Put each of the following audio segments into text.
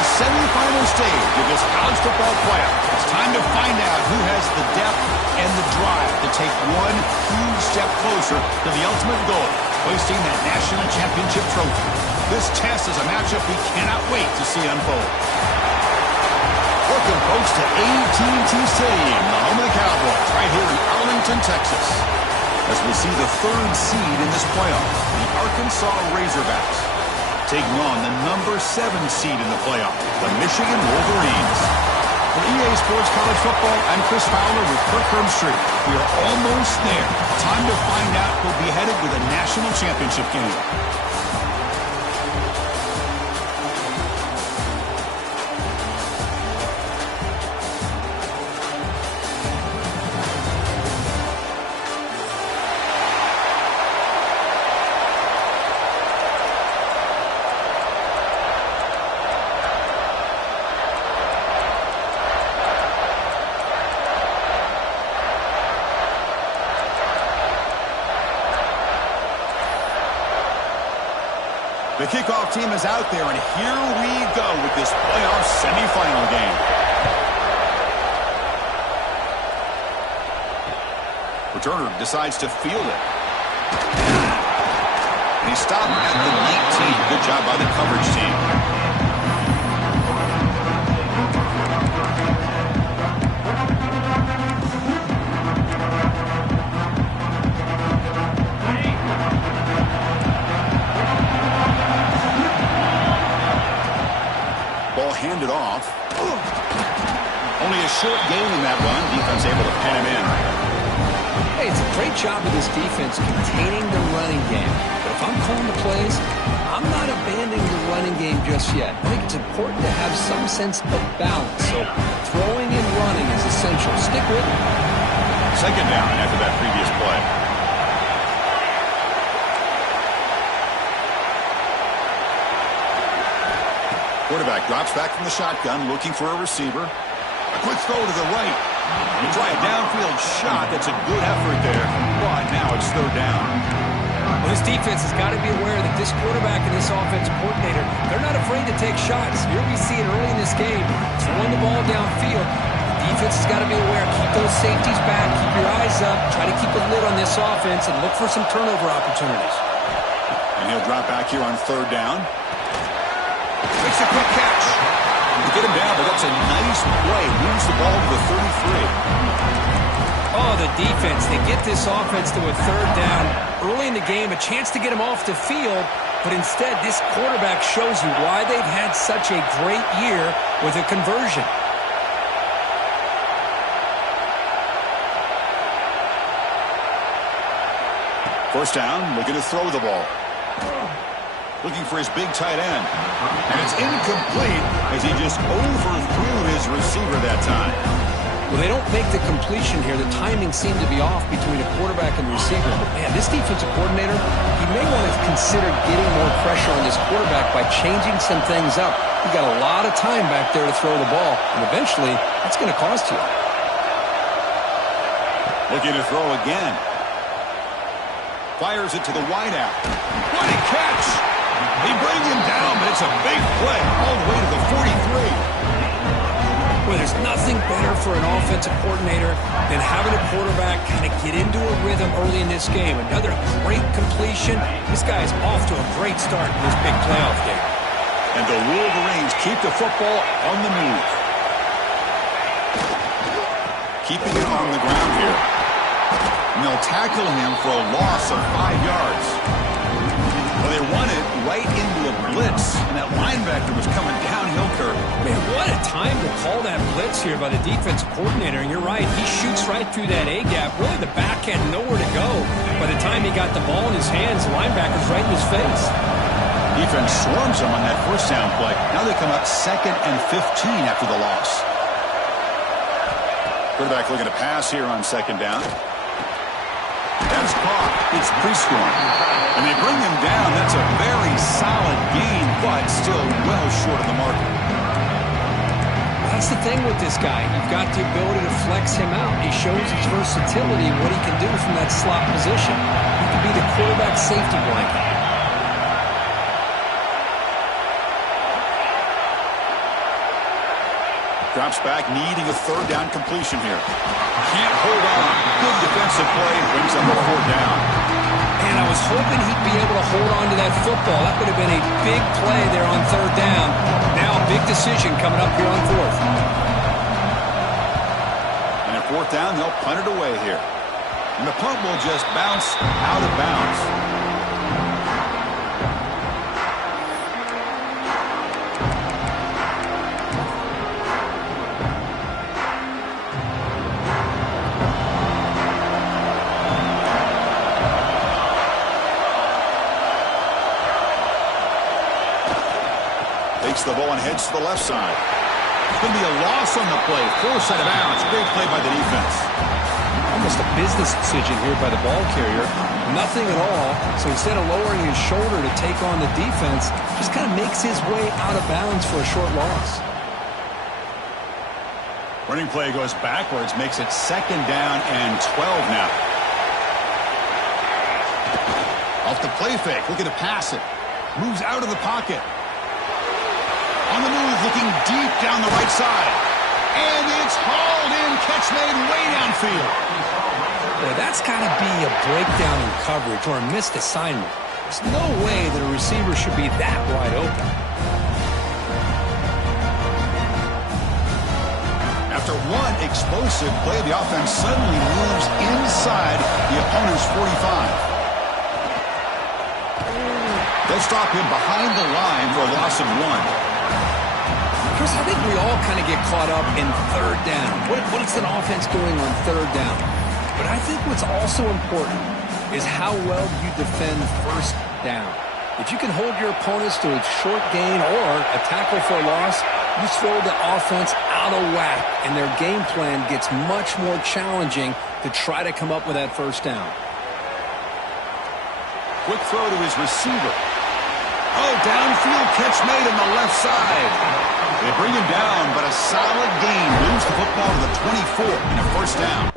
the semifinal stage of this college football playoff. It's time to find out who has the depth and the drive to take one huge step closer to the ultimate goal, hoisting that national championship trophy. This test is a matchup we cannot wait to see unfold. Welcome, folks, to AT&T Stadium, the home of the Cowboys, right here in Arlington, Texas, as we see the third seed in this playoff, the Arkansas Razorbacks, taking on the number 7 seed in the playoff, the Michigan Wolverines. For EA Sports College Football, I'm Chris Fowler with Kirk Herbstreit. We are almost there. Time to find out who'll be headed to the national championship game. The kickoff team is out there, and here we go with this playoff semifinal game. Returner decides to field it. And he stopped at the 19. Good job by the coverage team. Handed off. Only a short gain in that run. Defense able to pin him in. Hey, it's a great job of this defense containing the running game. But if I'm calling the plays, I'm not abandoning the running game just yet. I think it's important to have some sense of balance. So throwing and running is essential. Stick with it. Second down after that previous play. Quarterback drops back from the shotgun, looking for a receiver. A quick throw to the right. You try a downfield shot. That's a good effort there. But now it's third down. Well, this defense has got to be aware that this quarterback and this offensive coordinator, they're not afraid to take shots. Here we see it early in this game. Throwing the ball downfield. The defense has got to be aware. Keep those safeties back. Keep your eyes up. Try to keep a lid on this offense and look for some turnover opportunities. And he'll drop back here on third down. Makes a quick catch. To get him down, but that's a nice play. Moves the ball to the 33. Oh, the defense. They get this offense to a third down early in the game, a chance to get him off the field, but instead this quarterback shows you why they've had such a great year with a conversion. First down, looking to throw the ball. Looking for his big tight end. And it's incomplete as he just overthrew his receiver that time. Well, they don't make the completion here. The timing seemed to be off between a quarterback and receiver. But, man, this defensive coordinator, he may want to consider getting more pressure on this quarterback by changing some things up. He got a lot of time back there to throw the ball, and eventually that's going to cost you. Looking to throw again. Fires it to the wideout. What a catch! He brings him down, but it's a big play all the way to the 43. Well, there's nothing better for an offensive coordinator than having a quarterback kind of get into a rhythm early in this game. Another great completion. This guy is off to a great start in this big playoff game. And the Wolverines keep the football on the move. Keeping it on the ground here. And they'll tackle him for a loss of 5 yards. Well, they won it right into a blitz, and that linebacker was coming downhill, Kirk. Man, what a time to call that blitz here by the defensive coordinator. And you're right, he shoots right through that A-gap. Really, the back had nowhere to go. By the time he got the ball in his hands, the linebacker's right in his face. Defense swarms him on that first down play. Now they come up 2nd and 15 after the loss. Quarterback looking to pass here on 2nd down. That's caught. It's pre-scoring. And they bring him down. That's a very solid gain, but still well short of the mark. That's the thing with this guy. You've got the ability to flex him out. He shows his versatility and what he can do from that slot position. He can be the quarterback safety blanket. Drops back, needing a third down completion here. Can't hold on. Good defensive play. Brings up a fourth down. And I was hoping he'd be able to hold on to that football. That would have been a big play there on third down. Now a big decision coming up here on fourth. And at fourth down, they'll punt it away here. And the punt will just bounce out of bounds. Takes the ball and heads to the left side. It's going to be a loss on the play. Forced out of bounds. Great play by the defense. Almost a business decision here by the ball carrier. Nothing at all. So instead of lowering his shoulder to take on the defense, just kind of makes his way out of bounds for a short loss. Running play goes backwards. Makes it second down and 12 now. Off the play fake. Looking to pass it. Moves out of the pocket. On the move, looking deep down the right side. And it's hauled in. Catch made way downfield. Well, that's got to be a breakdown in coverage or a missed assignment. There's no way that a receiver should be that wide open. After one explosive play, the offense suddenly moves inside the opponent's 45. They'll stop him behind the line for a loss of 1. Chris, I think we all kind of get caught up in third down. What is an offense doing on third down? But I think what's also important is how well you defend first down. If you can hold your opponents to a short gain or a tackle for a loss, you throw the offense out of whack, and their game plan gets much more challenging to try to come up with that first down. Quick throw to his receiver. Oh, downfield catch made on the left side. They bring him down, but a solid gain. Moves the football to the 24 and a first down.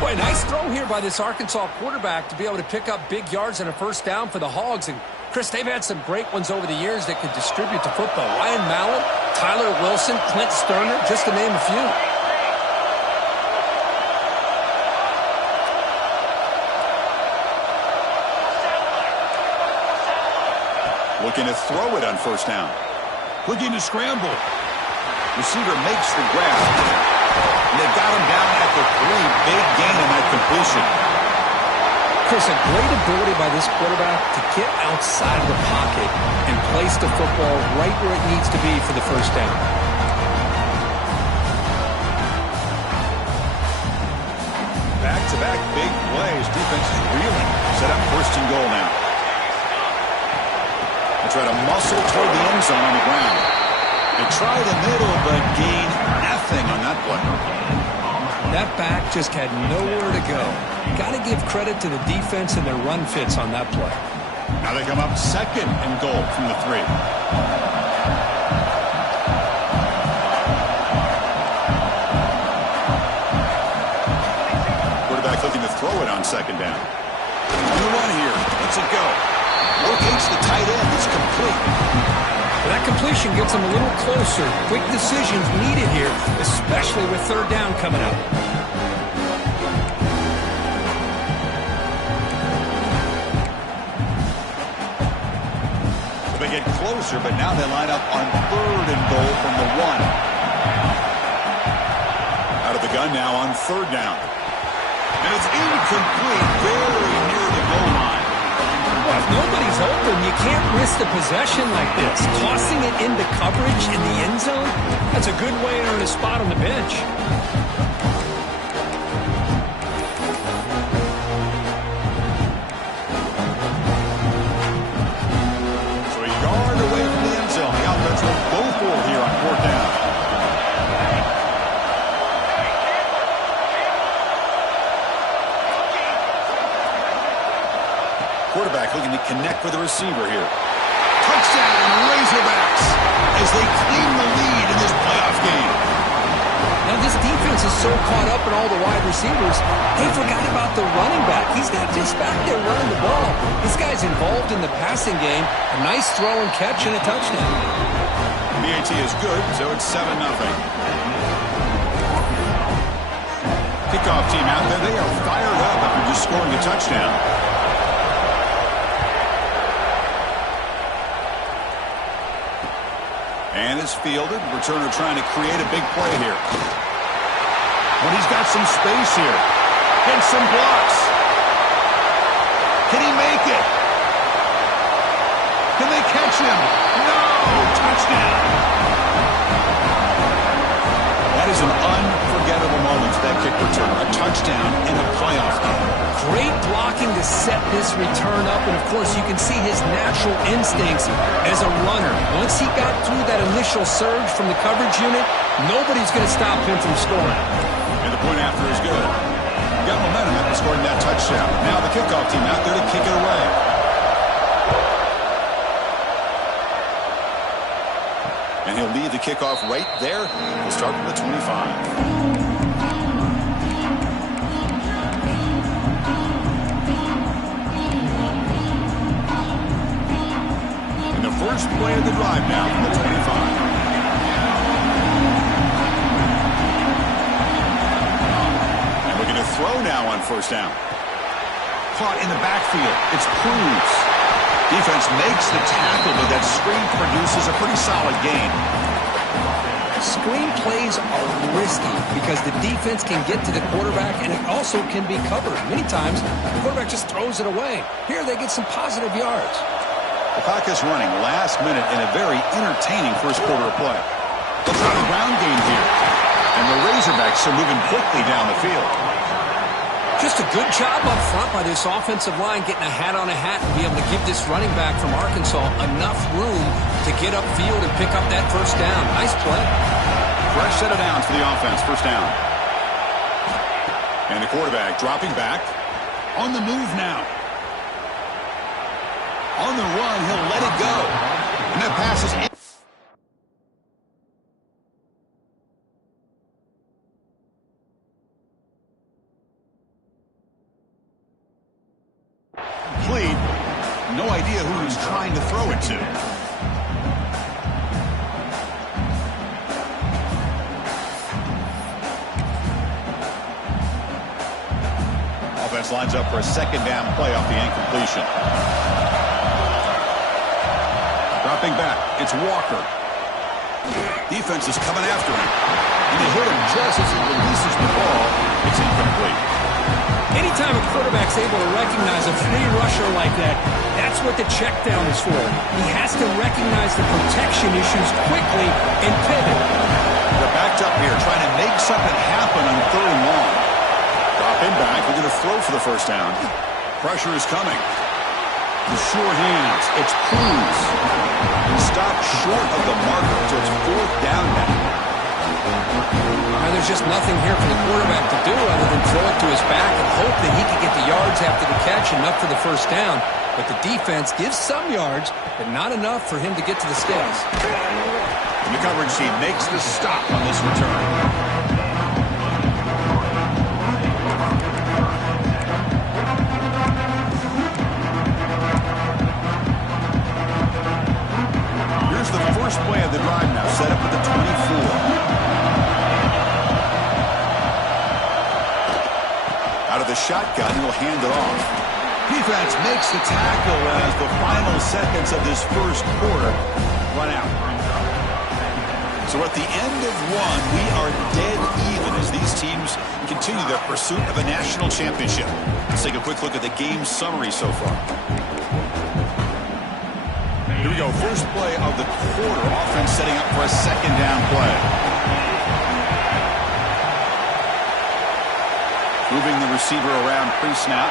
Boy, nice throw here by this Arkansas quarterback to be able to pick up big yards and a first down for the Hogs. And, Chris, they've had some great ones over the years that could distribute the football. Ryan Mallett, Tyler Wilson, Clint Sterner, just to name a few. Looking to throw it on first down. Looking to scramble. Receiver makes the grab. And they got him down at the 3. Big gain on that completion. Chris, a great ability by this quarterback to get outside of the pocket and place the football right where it needs to be for the first down. Back-to-back big plays. Defense is reeling. Set up first and goal now. They try to muscle toward the end zone on the ground. They try the middle, but gain nothing on that play. That back just had nowhere to go. Got to give credit to the defense and their run fits on that play. Now they come up second and goal from the 3. Quarterback looking to throw it on second down. On the run here. Let's it go. Locates the tight end. It's complete. That completion gets them a little closer. Quick decisions needed here, especially with third down coming up. They get closer, but now they line up on third and goal from the 1. Out of the gun now on third down. And it's incomplete, very near the goal line. Well, if nobody's open, you can't risk the possession like this. Tossing it into coverage in the end zone, that's a good way to earn a spot on the bench. So a yard away trying to connect with the receiver here. Touchdown, Razorbacks, as they claim the lead in this playoff game. Now, this defense is so caught up in all the wide receivers, they forgot about the running back. He's not just back there running the ball. This guy's involved in the passing game. A nice throw and catch and a touchdown. BAT is good, so it's 7-0. Kickoff team out there. They are fired up after just scoring a touchdown. And it's fielded. Returner trying to create a big play here. But he's got some space here. Gets some blocks. Can he make it? Can they catch him? No! Touchdown! That is an unforgettable moment for that kick return. A touchdown in a playoff game. Great blocking to set this return up, and of course you can see his natural instincts as a runner. Once he got through that initial surge from the coverage unit, nobody's going to stop him from scoring. And the point after is good. Got momentum after scoring that touchdown. Now the kickoff team out there to kick it away. And he'll leave the kickoff right there. He'll start from the 25. First play of the drive now from the 25. And we're going to throw now on first down. Caught in the backfield. It's Cruz. Defense makes the tackle, but that screen produces a pretty solid gain. Screen plays are risky because the defense can get to the quarterback, and it also can be covered. Many times, the quarterback just throws it away. Here, they get some positive yards. The clock is running last minute in a very entertaining first quarter of play. They'll try the ground game here. And the Razorbacks are moving quickly down the field. Just a good job up front by this offensive line, getting a hat on a hat and be able to give this running back from Arkansas enough room to get upfield and pick up that first down. Nice play. Fresh set of downs for the offense. First down. And the quarterback dropping back. On the move now. On the run, he'll let it go. And that pass is in. Complete. No idea who he's trying to throw it to. Offense lines up for a second down play off the incompletion. Dropping back, it's Walker. Defense is coming after him. And they hit him just as he releases the ball. It's incomplete. Anytime a quarterback's able to recognize a free rusher like that, that's what the check down is for. He has to recognize the protection issues quickly and pivot. They're backed up here, trying to make something happen on third and long. Dropping back, we're going to throw for the first down. Pressure is coming. The sure hands, it's Cruz. He stopped short of the marker, so it's fourth down now. There's just nothing here for the quarterback to do other than throw it to his back and hope that he can get the yards after the catch, enough for the first down. But the defense gives some yards, but not enough for him to get to the scales. And the coverage team makes the stop on this return. First play of the drive now, set up at the 24. Out of the shotgun, he'll hand it off. Defense makes the tackle as the final seconds of this first quarter run out. So at the end of one, we are dead even as these teams continue their pursuit of a national championship. Let's take a quick look at the game summary so far. Here we go, first play of the quarter. Offense setting up for a second down play. Moving the receiver around pre-snap.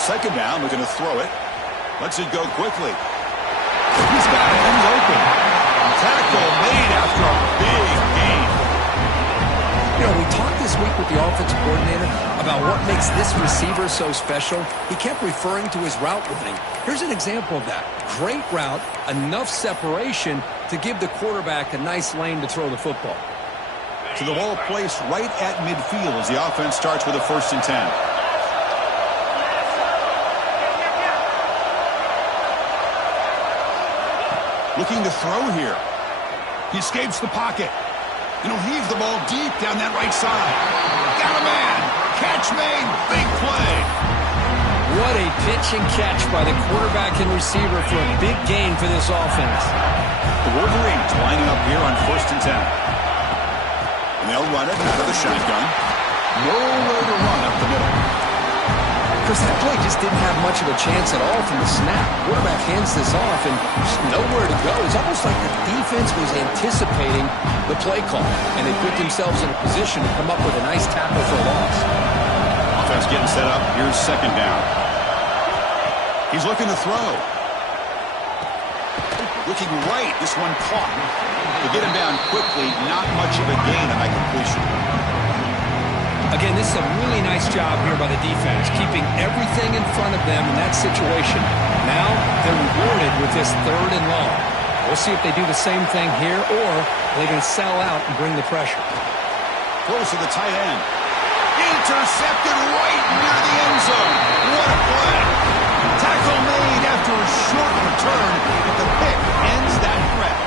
Second down, we're going to throw it. Lets it go quickly. He's got it, and he's open. Tackle made after a big gain. You know, we talked this week with the offensive coordinator about what makes this receiver so special, he kept referring to his route running. Here's an example of that. Great route, enough separation to give the quarterback a nice lane to throw the football. So the ball placed right at midfield as the offense starts with a 1st and 10. Looking to throw here. He escapes the pocket. And he'll heave the ball deep down that right side. Got a man. Catch made. Big play. What a pitch and catch by the quarterback and receiver for a big gain for this offense. The Wolverines lining up here on 1st and 10. And they'll run it out of the shotgun. Nowhere to run up the middle. Chris, that play just didn't have much of a chance at all from the snap. Quarterback hands this off and just nowhere to go. It's almost like the defense was anticipating the play call, and they put themselves in a position to come up with a nice tackle for a loss. Offense getting set up. Here's 2nd down. He's looking to throw. Looking right. This one caught. To get him down quickly, not much of a gain on that completion. Again, this is a really nice job here by the defense, keeping everything in front of them in that situation. Now they're rewarded with this 3rd and long. We'll see if they do the same thing here, or are they going to sell out and bring the pressure. Close to the tight end. Intercepted right near the end zone. What a play. Tackle made after a short return, but the pick ends that threat.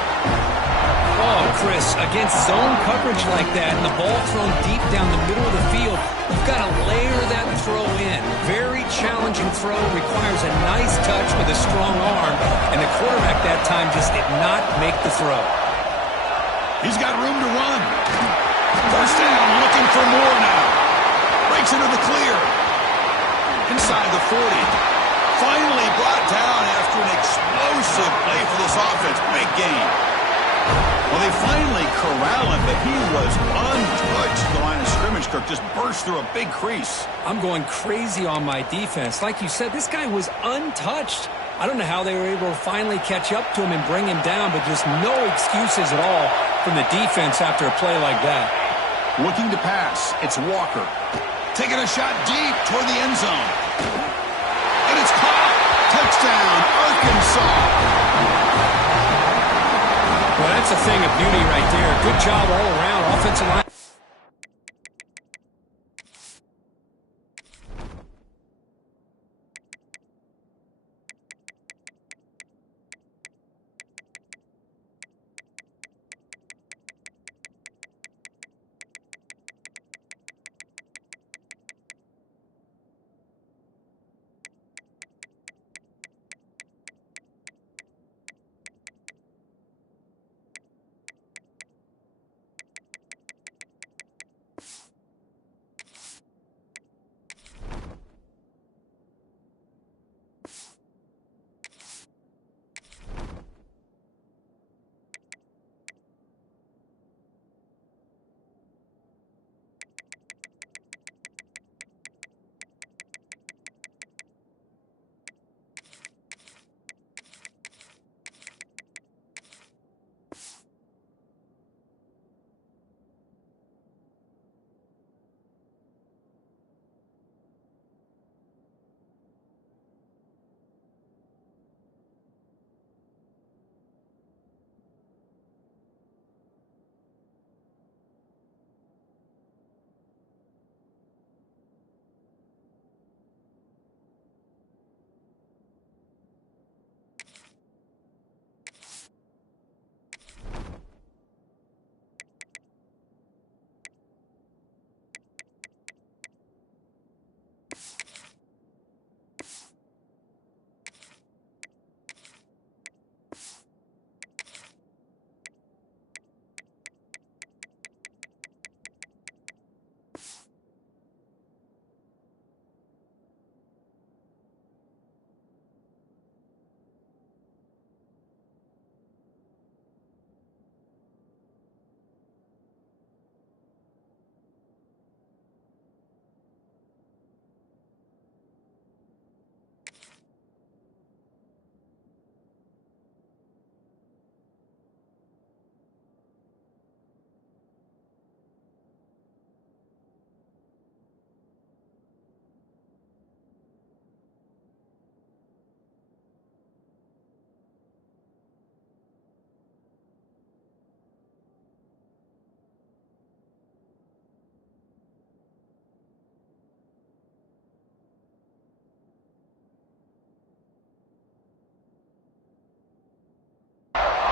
Oh, Chris, against zone coverage like that and the ball thrown deep down the middle of the field, you've got to layer that throw in. Very challenging throw, requires a nice touch with a strong arm, and the quarterback that time just did not make the throw. He's got room to run. 1st down, looking for more now. Breaks into the clear. Inside the 40. Finally brought down after an explosive play for this offense. Big game. Well, they finally corral him, but he was untouched. The line of scrimmage, Kirk, just burst through a big crease. I'm going crazy on my defense. Like you said, this guy was untouched. I don't know how they were able to finally catch up to him and bring him down, but just no excuses at all from the defense after a play like that. Looking to pass. It's Walker. Taking a shot deep toward the end zone. And it's caught. Touchdown, Arkansas. Well, that's a thing of beauty right there. Good job all around. Offensive line.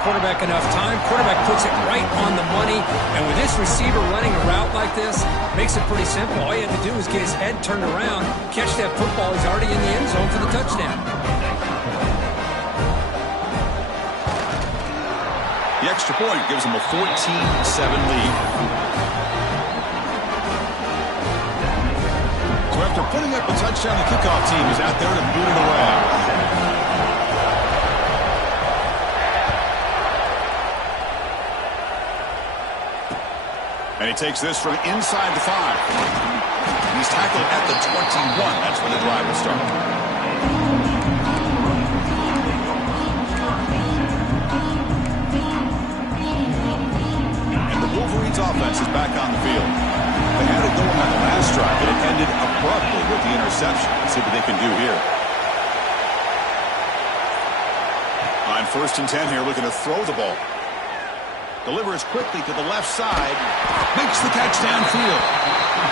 quarterback enough time. Quarterback puts it right on the money. And with this receiver running a route like this, makes it pretty simple. All you have to do is get his head turned around, catch that football. He's already in the end zone for the touchdown. The extra point gives them a 14-7 lead. So after putting up a touchdown, the kickoff team is out there to boot it away. And he takes this from inside the 5. He's tackled at the 21. That's where the drive will start. Wolverines offense is back on the field. They had it going on the last drive, but it ended abruptly with the interception. Let's see what they can do here. On 1st and 10 here, looking to throw the ball. Delivers quickly to the left side. Makes the catch downfield.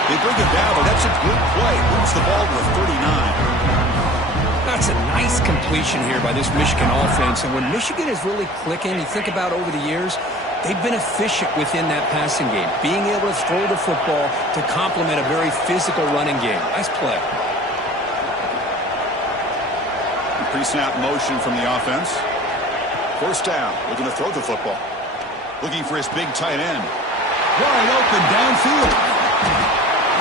They bring it down, but that's a good play. Moves the ball to the 39. That's a nice completion here by this Michigan offense. And when Michigan is really clicking, you think about over the years, they've been efficient within that passing game, being able to throw the football to complement a very physical running game. Nice play. Pre-snap motion from the offense. 1st down, looking to throw the football. Looking for his big tight end. Wide open downfield.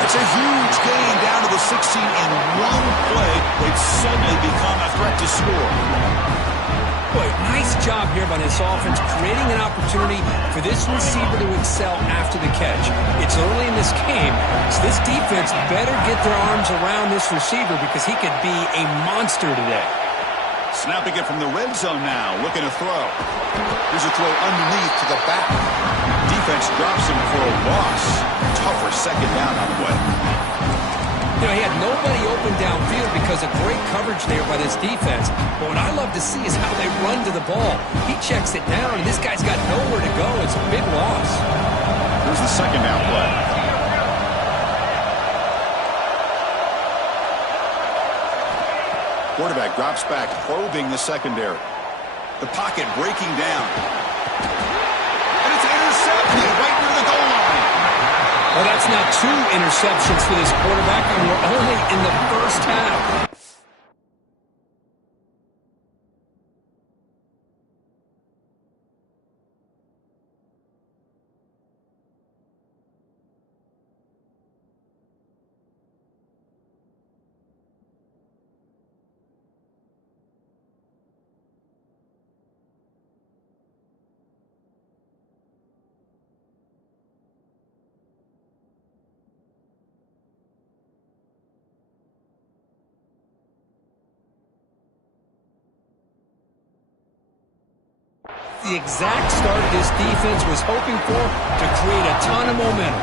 It's a huge gain down to the 16 in one play. They've suddenly become a threat to score. Boy, nice job here by this offense, creating an opportunity for this receiver to excel after the catch. It's early in this game, so this defense better get their arms around this receiver because he could be a monster today. Snapping it from the red zone now, looking to throw. Here's a throw underneath to the back. Defense drops him for a loss. Tougher 2nd down on the way. You know, he had nobody open downfield because of great coverage there by this defense. But what I love to see is how they run to the ball. He checks it down, and this guy's got nowhere to go. It's a big loss. Here's the 2nd down play. Quarterback drops back, probing the secondary. The pocket breaking down. And it's intercepted right near the goal line. Well, that's now 2 interceptions for this quarterback, and we're only in the 1st half. The exact start this defense was hoping for to create a ton of momentum.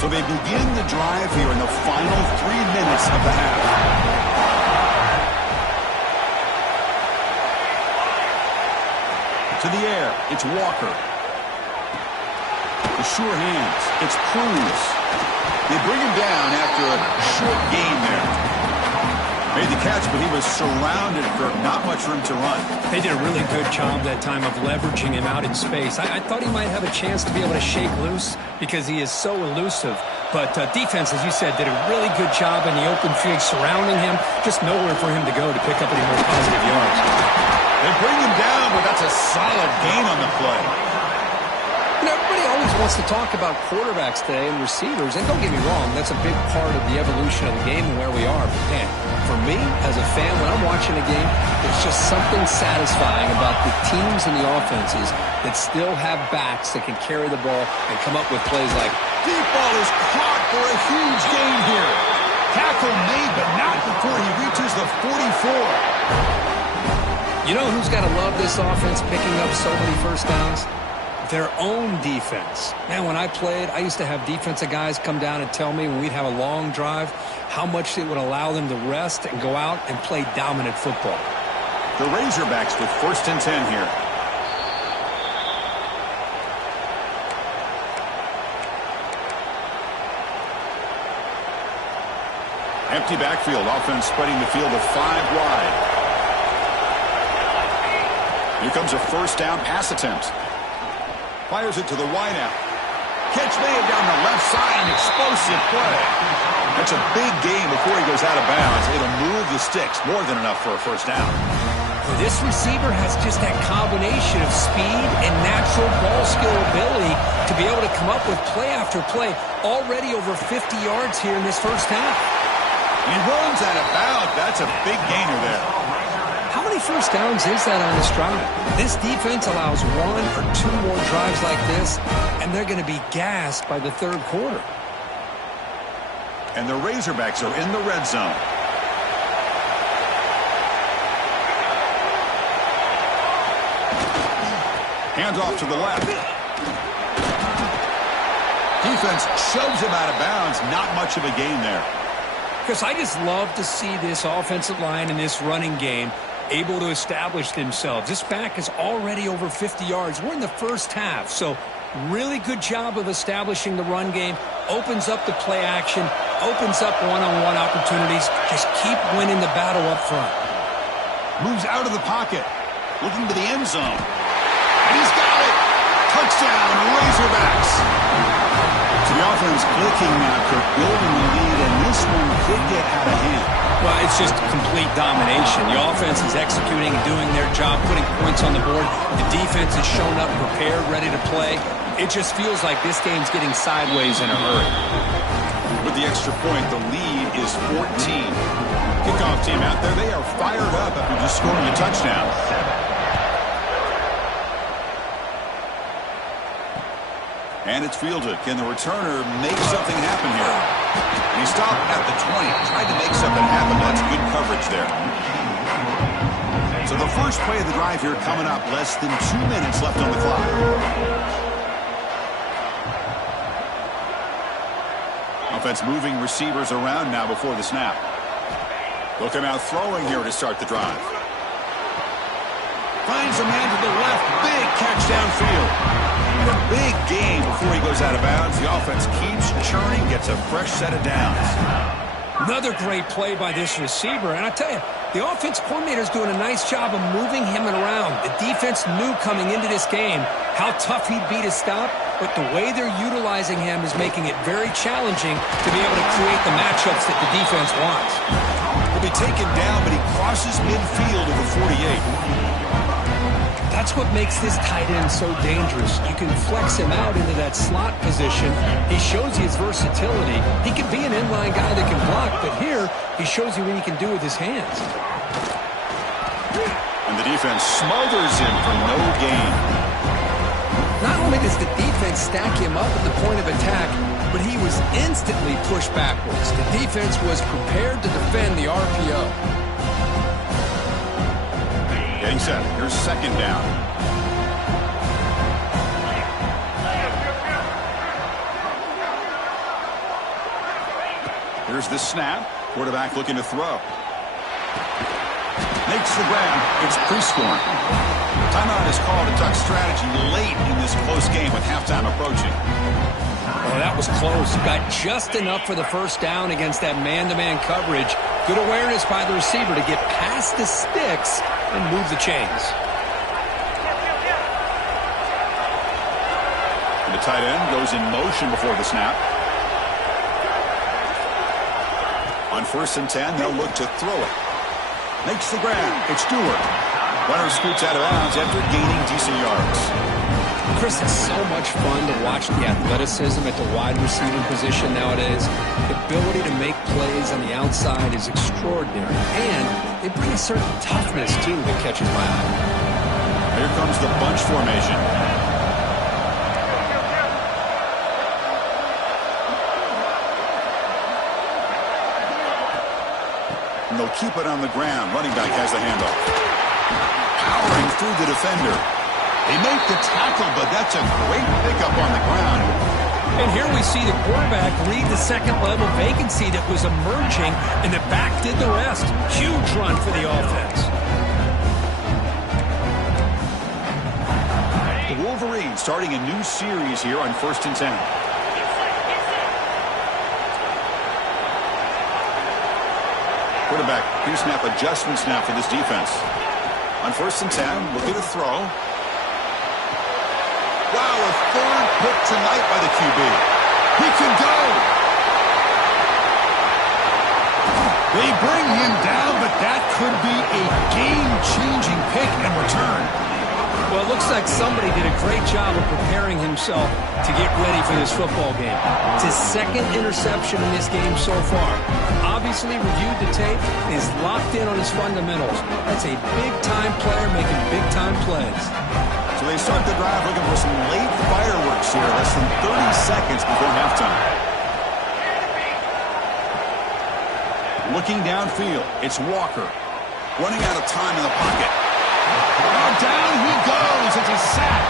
So they begin the drive here in the final 3 minutes of the half. To the air, it's Walker. The sure hands, it's Cruz. They bring him down after a short gain there. Made the catch, but he was surrounded for not much room to run. They did a really good job that time of leveraging him out in space. I thought he might have a chance to be able to shake loose because he is so elusive. But defense, as you said, did a really good job in the open field surrounding him. Just nowhere for him to go to pick up any more positive yards. They bring him down, but that's a solid gain on the play. You know, everybody always wants to talk about quarterbacks today and receivers, and don't get me wrong, that's a big part of the evolution of the game and where we are. But man, for me, as a fan, when I'm watching a game, there's just something satisfying about the teams and the offenses that still have backs that can carry the ball and come up with plays like, deep ball is caught for a huge gain here. Tackle made, but not before he reaches the 44. You know who's got to love this offense picking up so many first downs? Their own defense. Man, when I played, I used to have defensive guys come down and tell me when we'd have a long drive how much it would allow them to rest and go out and play dominant football. The Razorbacks with 1st and 10 here. Empty backfield. Offense spreading the field to 5 wide. Here comes a first down pass attempt. Fires it to the wideout. Catch made down the left side. An explosive play. That's a big gain before he goes out of bounds. It'll move the sticks. More than enough for a first down. This receiver has just that combination of speed and natural ball skill ability to be able to come up with play after play. Already over 50 yards here in this first half. He runs out of bounds. That's a big gainer there. How many first downs is that on this drive? This defense allows 1 or 2 more drives like this, and they're going to be gassed by the third quarter. And the Razorbacks are in the red zone. Hands off to the left. Defense shoves him out of bounds. Not much of a gain there. Chris, I just love to see this offensive line and this running game able to establish themselves. This back is already over 50 yards. We're in the first half, so really good job of establishing the run game. Opens up the play action, opens up one-on-one opportunities. Just keep winning the battle up front. Moves out of the pocket, looking to the end zone. And he's got it! Touchdown, Razorbacks! So the offense clicking now, Kirk, building the lead, and this one could get out of hand. Well, it's just complete domination. The offense is executing and doing their job, putting points on the board. The defense has shown up prepared, ready to play. It just feels like this game's getting sideways in a hurry. With the extra point, the lead is 14. Kickoff team out there, they are fired up after just scoring a touchdown. And it's fielded. Can the returner make something happen here? He stopped at the 20. Tried to make something happen. That's good coverage there. So the first play of the drive here coming up. Less than 2 minutes left on the clock. Offense moving receivers around now before the snap. Look him out throwing here to start the drive. Finds a man to the left. Big catch downfield. A big gain before he goes out of bounds. The offense keeps churning, gets a fresh set of downs. Another great play by this receiver. And I tell you, the offense coordinator is doing a nice job of moving him around. The defense knew coming into this game how tough he'd be to stop, but the way they're utilizing him is making it very challenging to be able to create the matchups that the defense wants. He'll be taken down, but he crosses midfield to the 48. That's what makes this tight end so dangerous. You can flex him out into that slot position. He shows you his versatility. He can be an inline guy that can block, but here he shows you what he can do with his hands. And the defense smothers him for no gain. Not only does the defense stack him up at the point of attack, but he was instantly pushed backwards. The defense was prepared to defend the RPO. Getting set. Here's second down. Here's the snap. Quarterback looking to throw. Makes the grab. It's pre-scoring. Timeout is called to tuck strategy late in this close game with halftime approaching. Oh, that was close. Got just enough for the first down against that man-to-man coverage. Good awareness by the receiver to get past the sticks and move the chains. And the tight end goes in motion before the snap. On 1st and 10, they'll look to throw it. Makes the grab. It's Stewart. Runner scoots out of bounds after gaining decent yards. Chris, it's so much fun to watch the athleticism at the wide receiving position nowadays. The ability to make plays on the outside is extraordinary. And they bring a certain toughness, too, that catches my eye. Here comes the bunch formation. And they'll keep it on the ground. Running back has the handoff. Powering through the defender. They make the tackle, but that's a great pickup on the ground. And here we see the quarterback read the second-level vacancy that was emerging, and the back did the rest. Huge run for the offense. The Wolverines starting a new series here on 1st and 10. Quarterback pre-snap adjustments now for this defense. On 1st and 10, looking to throw. Wow, a third pick tonight by the QB. He can go. They bring him down, but that could be a game-changing pick and return. Well, it looks like somebody did a great job of preparing himself to get ready for this football game. It's his 2nd interception in this game so far. Obviously reviewed the tape and is locked in on his fundamentals. That's a big-time player making big-time plays. So they start the drive looking for some late fireworks here, less than 30 seconds before halftime. Looking downfield, it's Walker. Running out of time in the pocket. Oh, down he goes. It's a sack.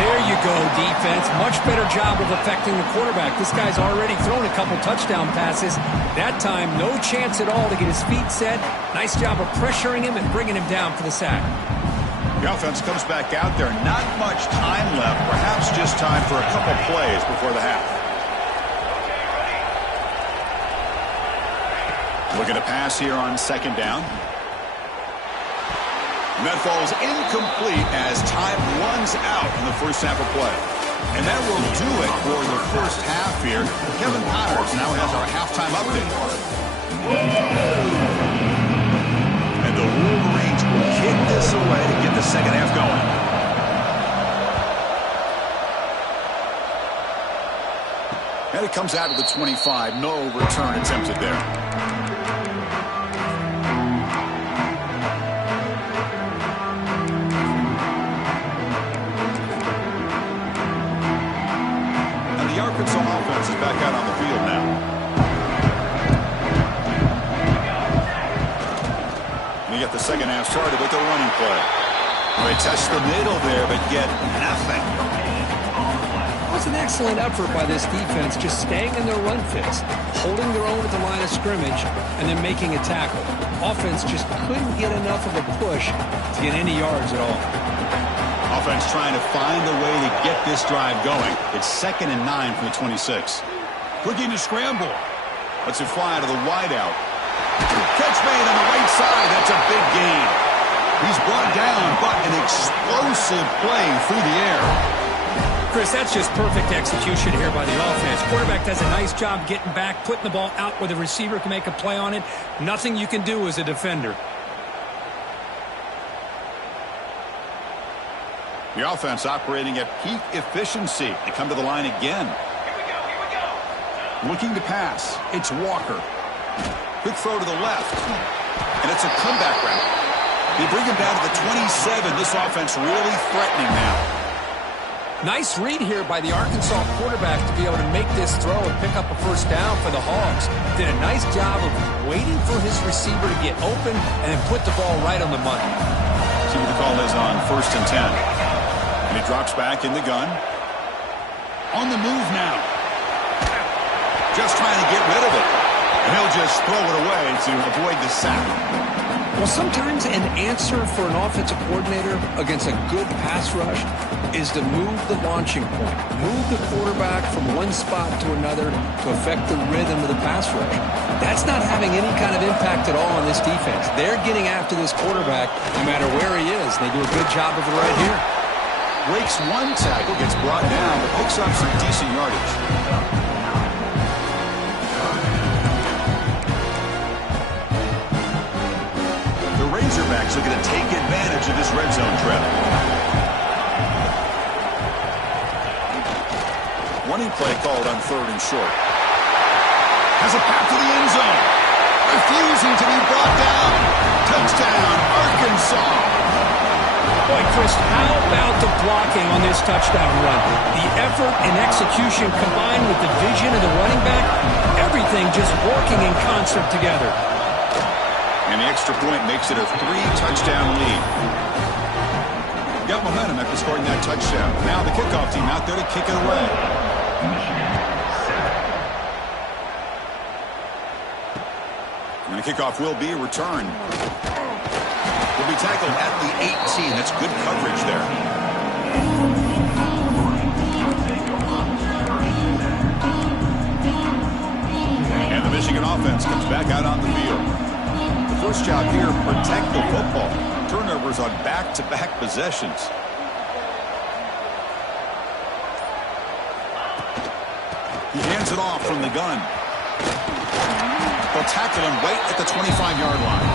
There you go, defense. Much better job of affecting the quarterback. This guy's already thrown a couple touchdown passes. That time, no chance at all to get his feet set. Nice job of pressuring him and bringing him down for the sack. The offense comes back out there. Not much time left. Perhaps just time for a couple plays before the half. Looking to pass here on 2nd down. And that falls incomplete as time runs out in the first half of play. And that will do it for the first half here. Kevin Powers now has our halftime update. And the Wolverines will kick this away to get the second half going. And it comes out of the 25. No return attempted there. The Arkansas offense is back out on the field now. We get the second half started with a running play. They test the middle there, but get nothing. It was an excellent effort by this defense, just staying in their run fits, holding their own at the line of scrimmage, and then making a tackle. Offense just couldn't get enough of a push to get any yards at all. Offense trying to find a way to get this drive going. It's 2nd and 9 from the 26. Looking to scramble. Lets it fly to the wideout. Catch made on the right side. That's a big gain. He's brought down, but an explosive play through the air. Chris, that's just perfect execution here by the offense. Quarterback does a nice job getting back, putting the ball out where the receiver can make a play on it. Nothing you can do as a defender. The offense operating at peak efficiency. They come to the line again. Looking to pass. It's Walker. Quick throw to the left. And it's a comeback route. They bring him down to the 27. This offense really threatening now. Nice read here by the Arkansas quarterback to be able to make this throw and pick up a first down for the Hogs. Did a nice job of waiting for his receiver to get open and then put the ball right on the money. See what the call is on 1st and 10. And he drops back in the gun. On the move now. Just trying to get rid of it. And he'll just throw it away to avoid the sack. Well, sometimes an answer for an offensive coordinator against a good pass rush is to move the launching point. Move the quarterback from one spot to another to affect the rhythm of the pass rush. That's not having any kind of impact at all on this defense. They're getting after this quarterback no matter where he is. They do a good job of it right here. Breaks one tackle, gets brought down, but picks up some decent yardage. The Razorbacks are going to take advantage of this red zone trap. Running play called on 3rd and short. Has a path to the end zone. Refusing to be brought down. Touchdown, Arkansas. Boy, Chris, how about the blocking on this touchdown run? The effort and execution combined with the vision of the running back, everything just working in concert together. And the extra point makes it a 3-touchdown lead. Got momentum after scoring that touchdown. Now the kickoff team out there to kick it away. And the kickoff will be a return. Will be tackled at the 18. That's good coverage there. And the Michigan offense comes back out on the field. first job here, protect the football. Turnovers on back-to-back possessions. He hands it off from the gun. They'll tackle him right at the 25-yard line.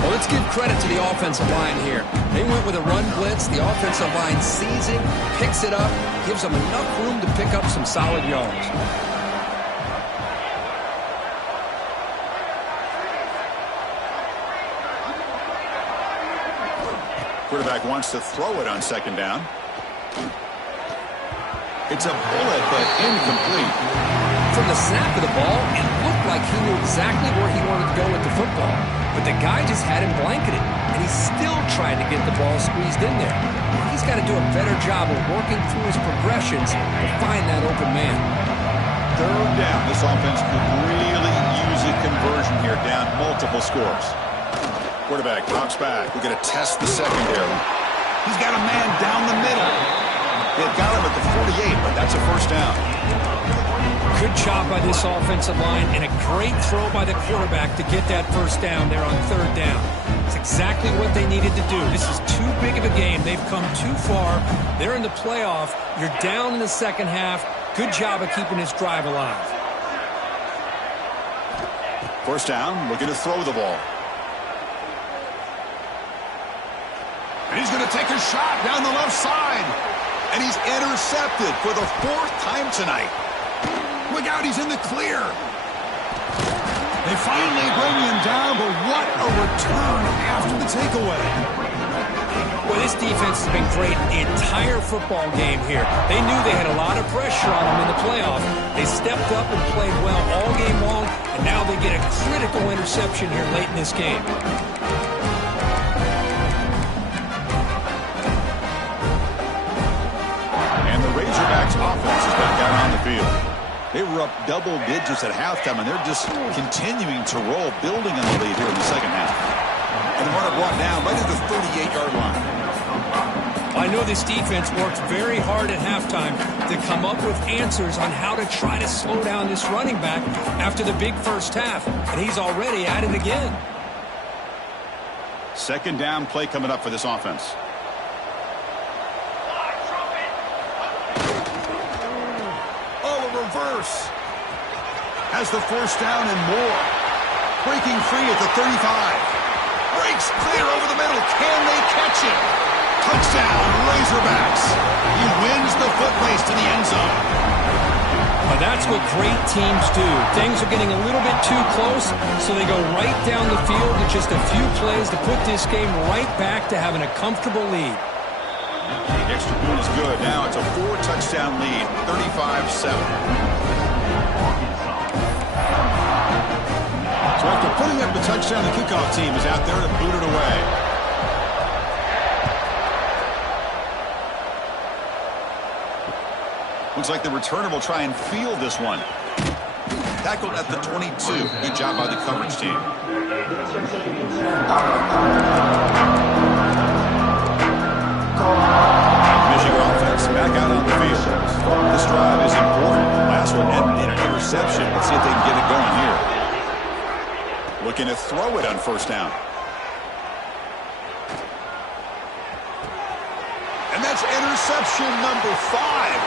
Well, let's give credit to the offensive line here. They went with a run blitz. The offensive line sees it, picks it up, gives them enough room to pick up some solid yards. Quarterback wants to throw it on second down. It's a bullet, but incomplete. From the snap of the ball, it looked like he knew exactly where he wanted to go with the football. But the guy just had him blanketed, and he's still trying to get the ball squeezed in there. He's got to do a better job of working through his progressions to find that open man. Third down. This offense could really use a conversion here, down multiple scores. Quarterback drops back. We're going to test the secondary. He's got a man down the middle. They've got him at the 48, but that's a first down. Good job by this offensive line, and a great throw by the quarterback to get that first down there on third down. It's exactly what they needed to do. This is too big of a game. They've come too far. They're in the playoff. You're down in the second half. Good job of keeping this drive alive. First down, looking to throw the ball. And he's going to take a shot down the left side. And he's intercepted for the fourth time tonight. Look out, he's in the clear. They finally bring him down, but what a return after the takeaway. Well, this defense has been great the entire football game here. They knew they had a lot of pressure on them in the playoff. They stepped up and played well all game long, and now they get a critical interception here late in this game. Razorbacks offense is back out on the field. They were up double digits at halftime, and they're just continuing to roll, building on the lead here in the second half. And the runner brought down right at the 38-yard line. I know this defense worked very hard at halftime to come up with answers on how to try to slow down this running back after the big first half, and he's already at it again. Second down play coming up for this offense. Reverse. Has the first down and more. Breaking free at the 35. Breaks clear over the middle. Can they catch him? Touchdown, Razorbacks. He wins the foot race to the end zone. Well, that's what great teams do. Things are getting a little bit too close, so they go right down the field with just a few plays to put this game right back to having a comfortable lead. The extra point is good. Now it's a 4-touchdown lead, 35-7. So after putting up the touchdown, the kickoff team is out there to boot it away. Looks like the returner will try and field this one. Tackled at the 22. Good job by the coverage team. Michigan offense back out on the field. This drive is important. Last one ended in an interception. Let's see if they can get it going here. Looking to throw it on first down. And that's interception number 5.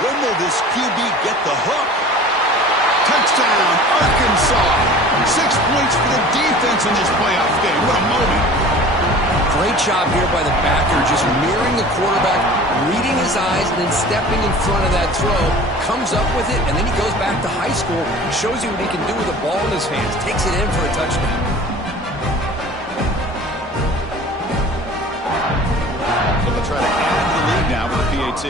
When will this QB get the hook? Touchdown, Arkansas. 6 points for the defense in this playoff game. What a moment. Great job here by the backer, just mirroring the quarterback, reading his eyes, and then stepping in front of that throw, comes up with it, and then he goes back to high school, shows you what he can do with the ball in his hands, takes it in for a touchdown. So they'll try to add to the lead now with the PAT.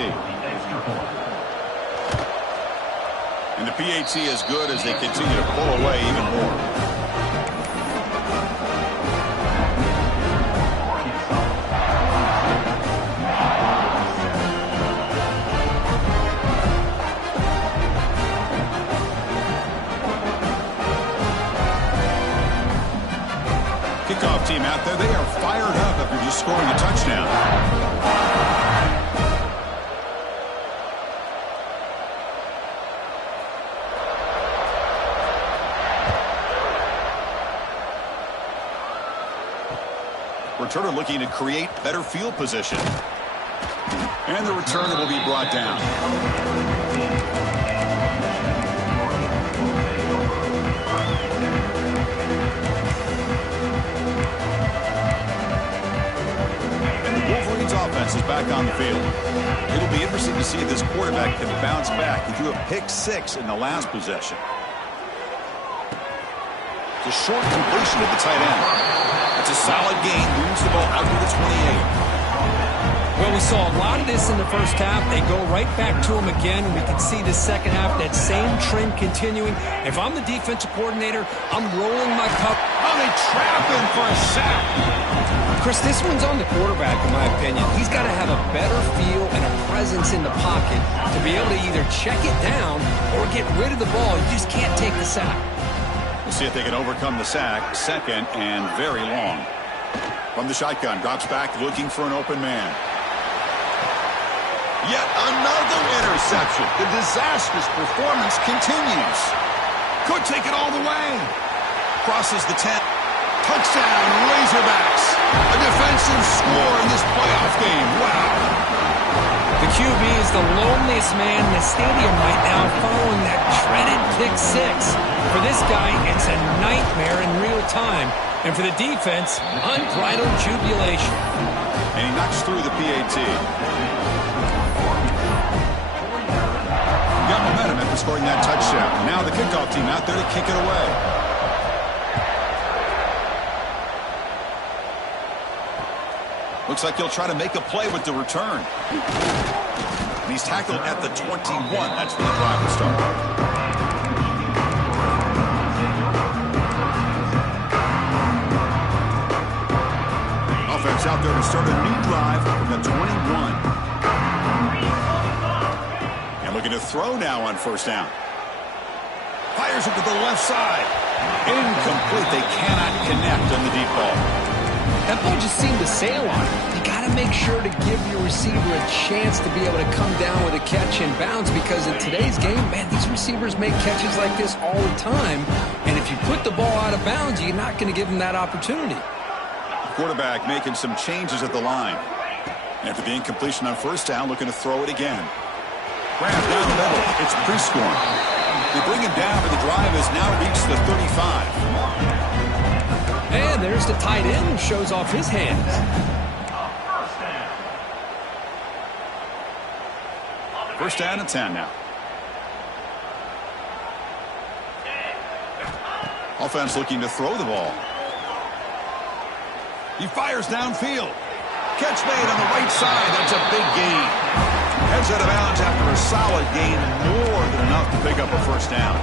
And the PAT is good as they continue to pull away even more. Kickoff team out there, they are fired up after just scoring a touchdown. Returner looking to create better field position. And the returner will be brought down. Wolverines offense is back on the field. It'll be interesting to see if this quarterback can bounce back. He threw a pick-6 in the last possession. The short completion to the tight end. That's a solid gain. Moves the ball out to the 28. Well, we saw a lot of this in the first half. They go right back to him again. We can see the second half, that same trend continuing. If I'm the defensive coordinator, I'm rolling my cup. Oh, they trap him for a sack. Chris, this one's on the quarterback, in my opinion. He's got to have a better feel and a presence in the pocket to be able to either check it down or get rid of the ball. You just can't take the sack. We'll see if they can overcome the sack. Second and very long. From the shotgun, drops back looking for an open man. Yet another interception. The disastrous performance continues. Could take it all the way. Crosses the 10. Touchdown, Razorbacks. A defensive score in this playoff game. Wow. The QB is the loneliest man in the stadium right now following that dreaded pick-6. For this guy, it's a nightmare in real time. And for the defense, unbridled jubilation. And he knocks through the PAT. Got momentum after scoring that touchdown. Now the kickoff team out there to kick it away. Looks like he'll try to make a play with the return. And he's tackled at the 21. That's where the drive will start. Offense out there to start a new drive from the 21. And looking to throw now on first down. Fires it to the left side. Incomplete. They cannot connect on the deep ball. That ball just seemed to sail on him. You got to make sure to give your receiver a chance to be able to come down with a catch and bounce, because in today's game, man, these receivers make catches like this all the time. And if you put the ball out of bounds, you're not going to give them that opportunity. Quarterback making some changes at the line. After the incompletion on first down, looking to throw it again. Grab down the middle. It's Prescorn. They bring him down, but the drive has now reached the 35. And there's the tight end who shows off his hands. First down and 10 now. Offense looking to throw the ball. He fires downfield. Catch made on the right side. That's a big gain. Heads out of bounds after a solid gain, more than enough to pick up a first down.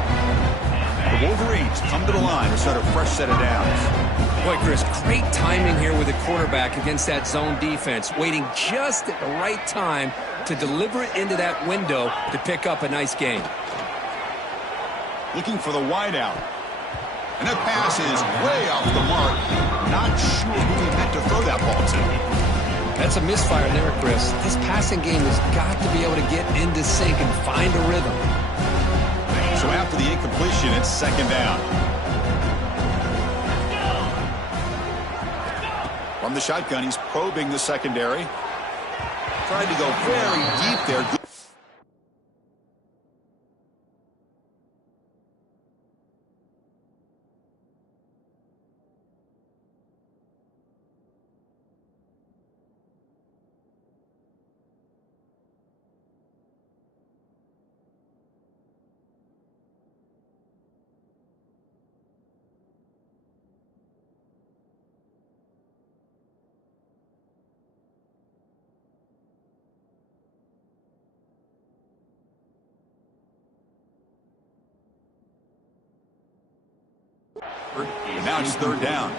The Wolverines come to the line to start a fresh set of downs. Boy, Chris, great timing here with the quarterback against that zone defense, waiting just at the right time to deliver it into that window to pick up a nice gain. Looking for the wideout. And that pass is way off the mark. Not sure who he meant to throw that ball to. That's a misfire there, Chris. This passing game has got to be able to get into sync and find a rhythm. So after the incompletion, it's second down. From the shotgun, he's probing the secondary. Tried to go very deep there. And now it's third down.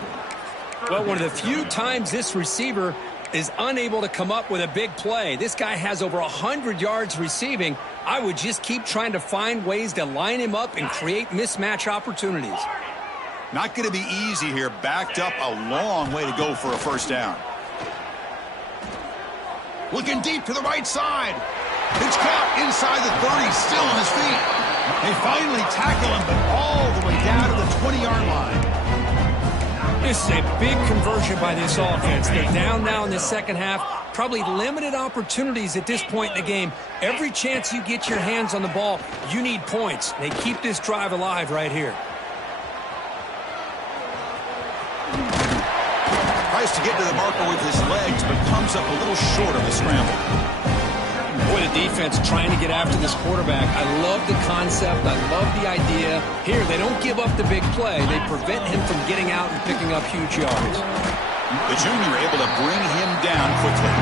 Well, one of the few times this receiver is unable to come up with a big play. This guy has over 100 yards receiving. I would just keep trying to find ways to line him up and create mismatch opportunities. Not going to be easy here. Backed up a long way to go for a first down. Looking deep to the right side. It's caught inside the 30, still on his feet. They finally tackle him, but all the way down to the 20-yard line. This is a big conversion by this offense. They're down now in the second half. Probably limited opportunities at this point in the game. Every chance you get your hands on the ball, you need points. They keep this drive alive right here. Tries to get to the marker with his legs, but comes up a little short on the scramble. Boy, the defense trying to get after this quarterback. I love the concept. I love the idea. Here, they don't give up the big play. They prevent him from getting out and picking up huge yards. The junior able to bring him down quickly.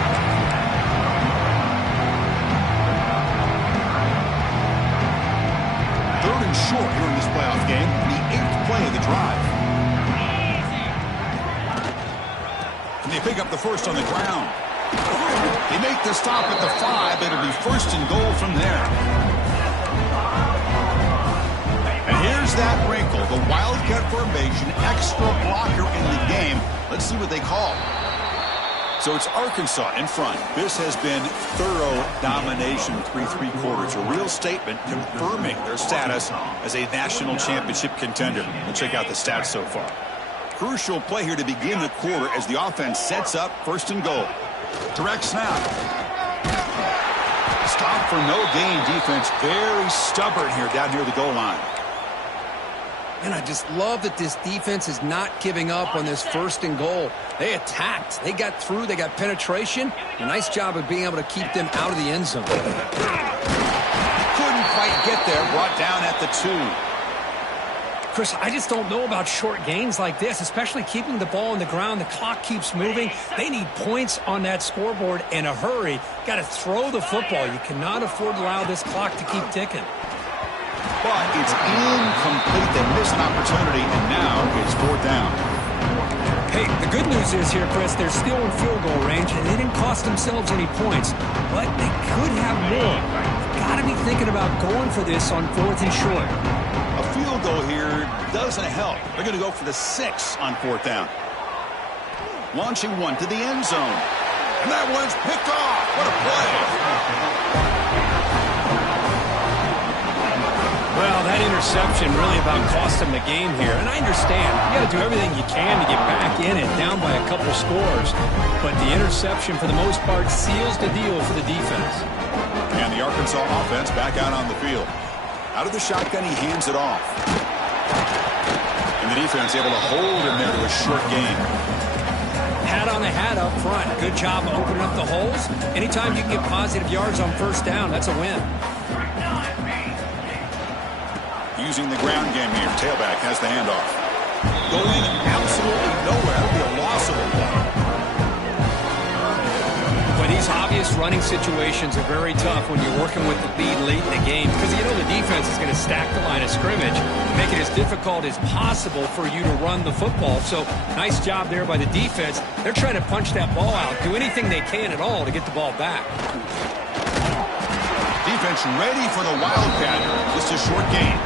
Third and short here in this playoff game. The 8th play of the drive. And they pick up the first on the ground. They make the stop at the 5. It'll be first and goal from there. And here's that wrinkle. The Wildcat formation, extra blocker in the game. Let's see what they call. So it's Arkansas in front. This has been thorough domination through 3 quarters. A real statement confirming their status as a national championship contender. We'll check out the stats so far. Crucial play here to begin the quarter as the offense sets up first and goal. Direct snap. Stop for no gain. Defense very stubborn here down near the goal line. And I just love that this defense is not giving up on this first and goal. They attacked. They got through. They got penetration. A nice job of being able to keep them out of the end zone. Couldn't quite get there. Brought down at the 2. Chris, I just don't know about short gains like this, especially keeping the ball on the ground. The clock keeps moving. They need points on that scoreboard in a hurry. Got to throw the football. You cannot afford to allow this clock to keep ticking. But it's incomplete. They missed an opportunity, and now it's 4th down. Hey, the good news is here, Chris, they're still in field goal range, and they didn't cost themselves any points, but they could have more. Got to be thinking about going for this on 4th and short. A field goal here doesn't help. They're going to go for the 6 on 4th down. Launching one to the end zone. And that one's picked off. What a play. Well, that interception really about cost them the game here. And I understand. You got to do everything you can to get back in it, down by a couple scores. But the interception, for the most part, seals the deal for the defense. And the Arkansas offense back out on the field. Out of the shotgun, he hands it off. And the defense able to hold him there to a short gain. Hat on the hat up front. Good job of opening up the holes. Anytime you can get positive yards on first down, that's a win. Using the ground game here. Tailback has the handoff. Going absolutely nowhere. That'll be a loss of a play. But these obvious running situations are very tough when you're working with the lead late in the game because you know the defense is going to stack the line of scrimmage, make it as difficult as possible for you to run the football. So nice job there by the defense. They're trying to punch that ball out, do anything they can at all to get the ball back. Defense ready for the Wildcat. Just a short gain.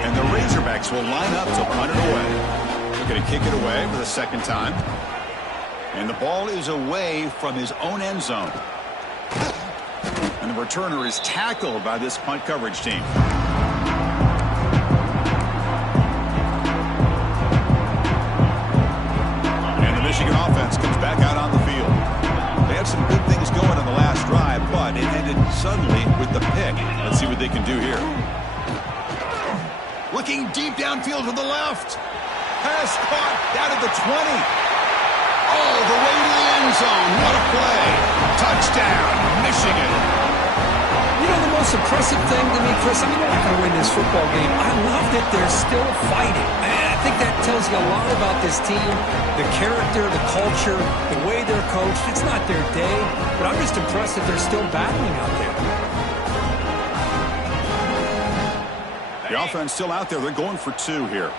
And the Razorbacks will line up to punt it away. They're going to kick it away for the 2nd time. And the ball is away from his own end zone. And the returner is tackled by this punt coverage team. And the Michigan offense comes back out on the field. They had some good things going on the last drive, but it ended suddenly with the pick. Let's see what they can do here. Looking deep downfield to the left. Pass caught down at the 20. All the way to the end zone. What a play. Touchdown, Michigan. You know the most impressive thing to me, Chris, I mean, they're not going to win this football game. I love that they're still fighting. I think that tells you a lot about this team, the character, the culture, the way they're coached. It's not their day, but I'm just impressed that they're still battling out there. The offense still out there. They're going for 2 here.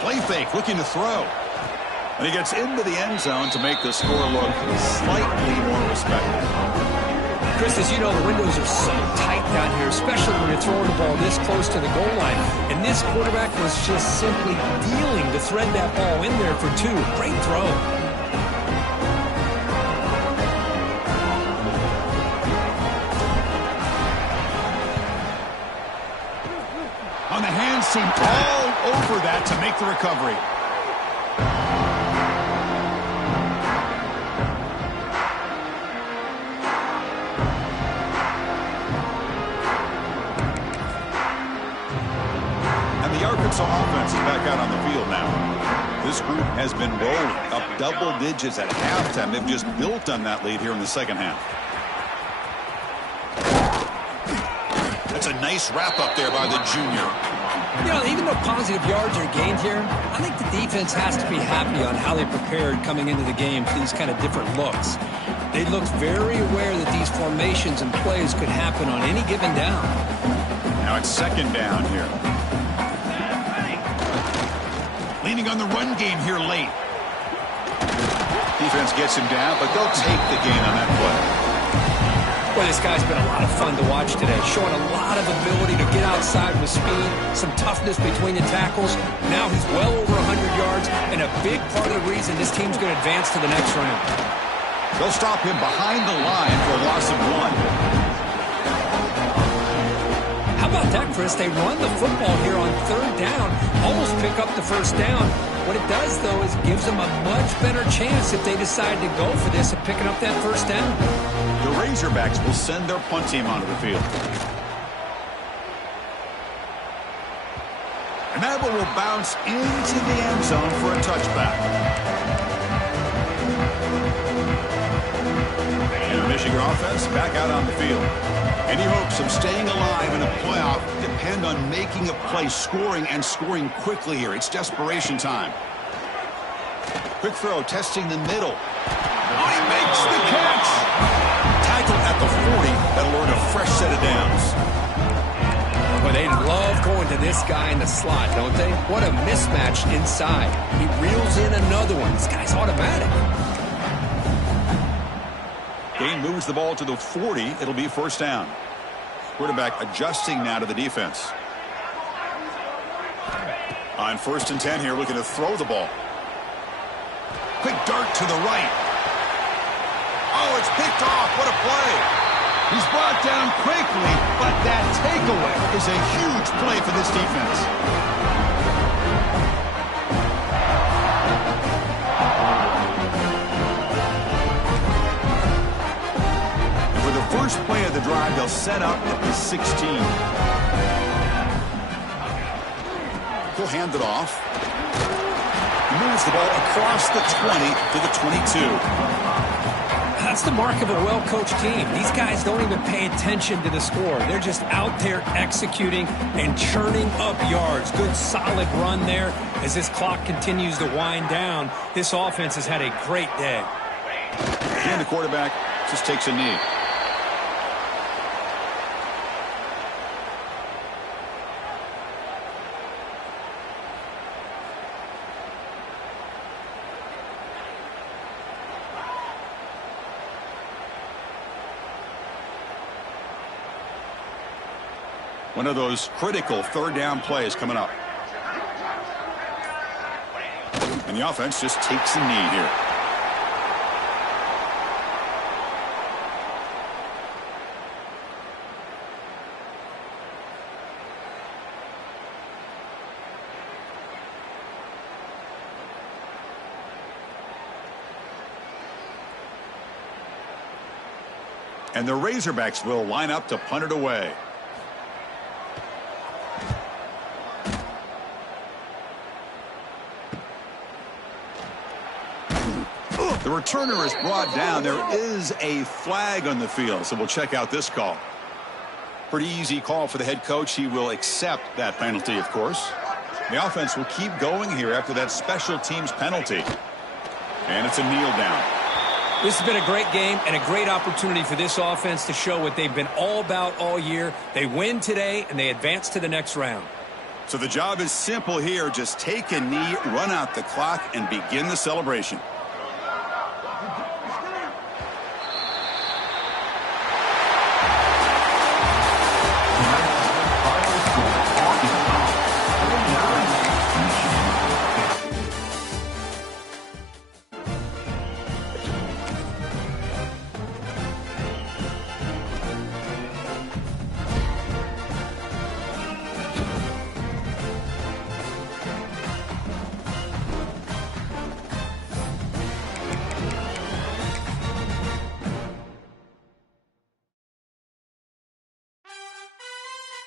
Play fake, looking to throw. And he gets into the end zone to make the score look slightly more respectable. Chris, as you know, the windows are so tight down here, especially when you're throwing the ball this close to the goal line. And this quarterback was just simply dealing to thread that ball in there for 2. Great throw. seemed all over that to make the recovery. And the Arkansas offense is back out on the field now. This group has been rolling up double digits at halftime. They've just built on that lead here in the second half. That's a nice wrap up there by the junior. You know, even though positive yards are gained here, I think the defense has to be happy on how they prepared coming into the game for these kind of different looks. They looked very aware that these formations and plays could happen on any given down. Now it's second down here. Leaning on the run game here late. Defense gets him down, but they'll take the gain on that play. Boy, this guy's been a lot of fun to watch today, showing a lot of ability to get outside with speed, some toughness between the tackles. Now he's well over 100 yards, and a big part of the reason this team's going to advance to the next round. They'll stop him behind the line for a loss of 1. How about that, Chris? They run the football here on third down, almost pick up the first down. What it does, though, is gives them a much better chance if they decide to go for this of picking up that first down. The Razorbacks will send their punt team onto the field. And that one will bounce into the end zone for a touchback. And the Michigan offense back out on the field. Any hopes of staying alive in a playoff depend on making a play, scoring, and scoring quickly here. It's desperation time. Quick throw, testing the middle. Oh, he makes the catch! Tackle at the 40. That'll earn a fresh set of downs. But they love going to this guy in the slot, don't they? What a mismatch inside. He reels in another one. This guy's automatic. Gain moves the ball to the 40. It'll be first down. Quarterback adjusting now to the defense. On 1st and 10 here, looking to throw the ball. Quick dart to the right. Oh, it's picked off. What a play. He's brought down quickly, but that takeaway is a huge play for this defense. For the first play of the drive, they'll set up at the 16. He'll hand it off. He moves the ball across the 20 to the 22. That's the mark of a well-coached team. These guys don't even pay attention to the score. They're just out there executing and churning up yards. Good, solid run there. As this clock continues to wind down, this offense has had a great day. And the quarterback just takes a knee. One of those critical third down plays coming up. And the offense just takes a knee here. And the Razorbacks will line up to punt it away. The returner is brought down. There is a flag on the field, so we'll check out this call. Pretty easy call for the head coach. He will accept that penalty, of course. The offense will keep going here after that special teams penalty. And it's a kneel down. This has been a great game and a great opportunity for this offense to show what they've been all about all year. They win today, and they advance to the next round. So the job is simple here. Just take a knee, run out the clock, and begin the celebration.